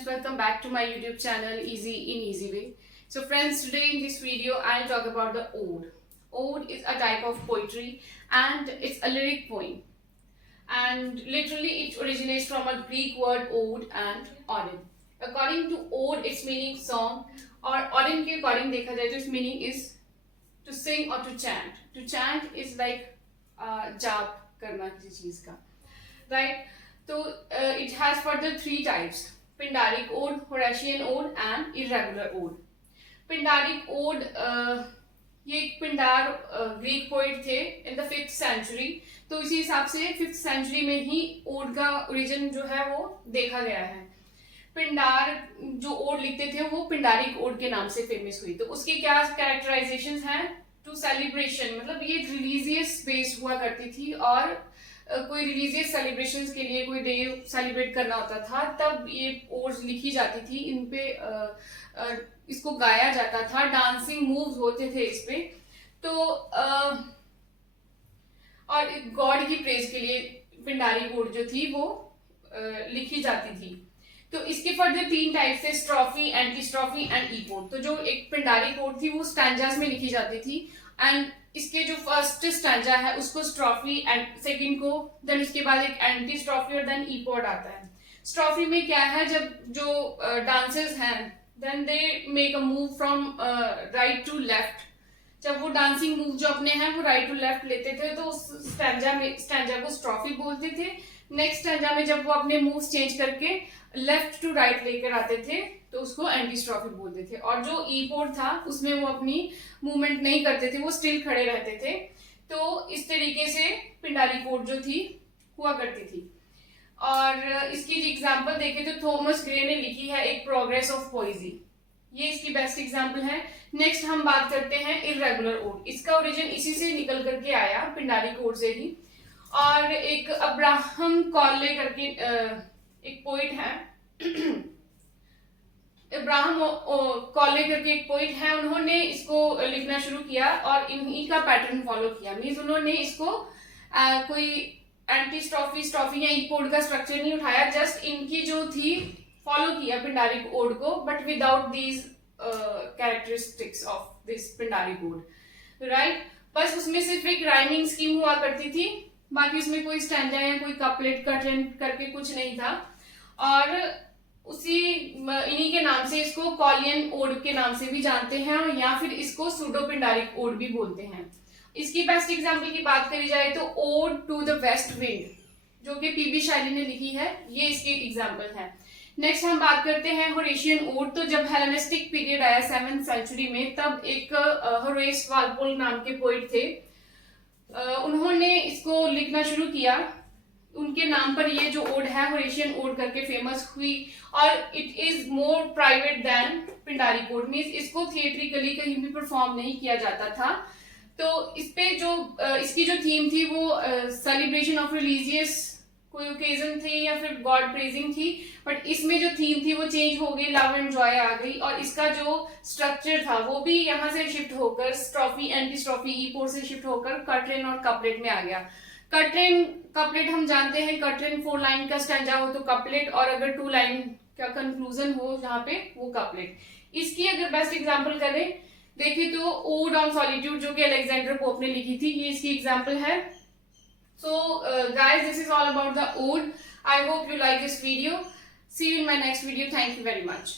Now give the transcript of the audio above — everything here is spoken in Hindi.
friends, welcome back to my YouTube channel Easy in Easy Way. So friends, today in this video I'll talk about the ode. Ode is a type of poetry and it's a lyric poem. And literally it originates from a Greek word ode and odin. According to ode, its meaning song, or odin के according देखा जाए तो its meaning is to sing or to chant. To chant is like जाप करना किसी चीज का, right? So it has further three types: Pindaric ode, Horatian ode, and irregular ode. Pindaric ode, ये एक पिंडार ग्रीक पोइट थे इन द 5th सेंचुरी. तो इसी हिसाब से 5th सेंचुरी में ही ओड का ओरिजिन जो है वो देखा गया है. पिंडार जो ओड लिखते थे वो पिंडारिक ओड के नाम से फेमस हुई. तो उसके क्या कैरेक्टराइजेशंस हैं? टू सेलिब्रेशन, मतलब ये रिलीजियस बेस्ड हुआ करती थी और कोई रिलीजियस सेलिब्रेशंस के लिए कोई डे सेलिब्रेट करना होता था तब ये ओड्स लिखी जाती थी. इन पे इसको गाया जाता था, डांसिंग मूव्स होते थे इस पे. तो और गॉड की प्रेज के लिए पिंडारी ओड जो थी वो लिखी जाती थी. तो इसके फर्दर 3 टाइप थे: स्ट्रॉफी, एंटीस्ट्रॉफी एंड ईपोड. तो जो एक पिंडारी कोड थी वो स्टैंजास में लिखी जाती थी एंड इसके जो फर्स्ट स्टैंजा है उसको स्ट्रॉफी एंड सेकंड को, देन उसके बाद एक एंटी स्ट्रॉफी और देन ईपोड आता है. स्ट्रॉफी में क्या है, जब जो डांसर्स हैं then they make a move from right to left. जब वो डांसिंग मूव जो अपने हैं वो राइट टू लेफ्ट लेते थे तो उस स्टैंजा को स्ट्रॉफी बोलते थे. नेक्स्ट स्टैंजा में जब वो अपने मूव्स चेंज करके लेफ्ट टू राइट लेकर आते थे तो उसको एंटी स्ट्रॉफी बोलते थे. और जो ईपोड था उसमें वो अपनी मूवमेंट नहीं करते थे, वो स्टिल खड़े रहते थे. तो इस तरीके से पिंडारी कोड जो थी हुआ करती थी. और इसकी एग्जांपल देखें तो थॉमस ग्रे ने लिखी है एक प्रोग्रेस ऑफ पोइजी, ये इसकी बेस्ट एग्जांपल है. नेक्स्ट हम बात करते हैं इर्रेगुलर ओड. इसका ओरिजिन इसी से निकल करके आया, पिंडारी कोड से ही. और एक अब्राहम कॉले करके एक पोइट है इब्राहिम कॉले करके एक पोइट है, उन्होंने इसको लिखना शुरू किया और इन्हीं का पैटर्न फॉलो किया. मींस उन्होंने इसको कोई एंटी स्ट्रॉफी, स्ट्रॉफी या ईपोड का स्ट्रक्चर नहीं उठाया, जस्ट इनकी जो थी फॉलो किया पिंडारिक ओड को, but without these characteristics of this Pindaric ode, right. बस उसमें सिर्फ एक राइमिंग स्कीम हुआ करती थी, बाकी उसमें कोई स्टैंजा या कोई कपलेट कटन करके कुछ नहीं था. और उसी इन्हीं के नाम से इसको कॉलियन ओड के नाम से भी जानते हैं या फिर इसको सूडो पिंडारिक ओड भी बोलते हैं. इसकी बेस्ट एग्जांपल की बात करी जाए तो ode to the west wind जो कि पीबी शैली ने लिखी है, ये इसकी एग्जांपल है. नेक्स्ट हम बात करते हैं होरेशियन ओड. तो जब हेलेनिस्टिक पीरियड आया 7th सेंचुरी में, तब एक होरेस वाल्पोल नाम के पोइट थे, उन्होंने इसको लिखना शुरू किया. उनके नाम पर ये जो ओड है होरेशियन ओड करके फेमस हुई और it is more private than Pindaric ode. Means इसको थिएट्रिकली कहीं भी परफॉर्म नहीं किया जाता था. तो इस पे जो इसकी जो थीम थी वो सेलिब्रेशन ऑफ रिलीजियस कोई ओकेजन थी या फिर गॉड प्रेजिंग थी, बट इसमें जो थीम थी वो चेंज हो गई, लव एंड जॉय आ गई. और इसका जो स्ट्रक्चर था वो भी यहाँ से शिफ्ट होकर स्ट्रॉफी, एंटी स्ट्रॉफी, ईपोड से शिफ्ट होकर कटरेन और कपलेट में आ गया. कटरेन कपलेट हम जानते हैं, कटरेन 4 लाइन का स्टैंजा हो तो कपलेट, और अगर 2 लाइन का कंक्लूजन हो जहाँ पे वो कपलेट. इसकी अगर बेस्ट एग्जांपल करें देखिए तो ओड ऑन सॉलिट्यूड जो कि अलेक्जेंडर पोप ने लिखी थी, ये इसकी एग्जांपल है. So guys, this is all about the ode. I hope you like this video. See you in my next video. Thank you very much.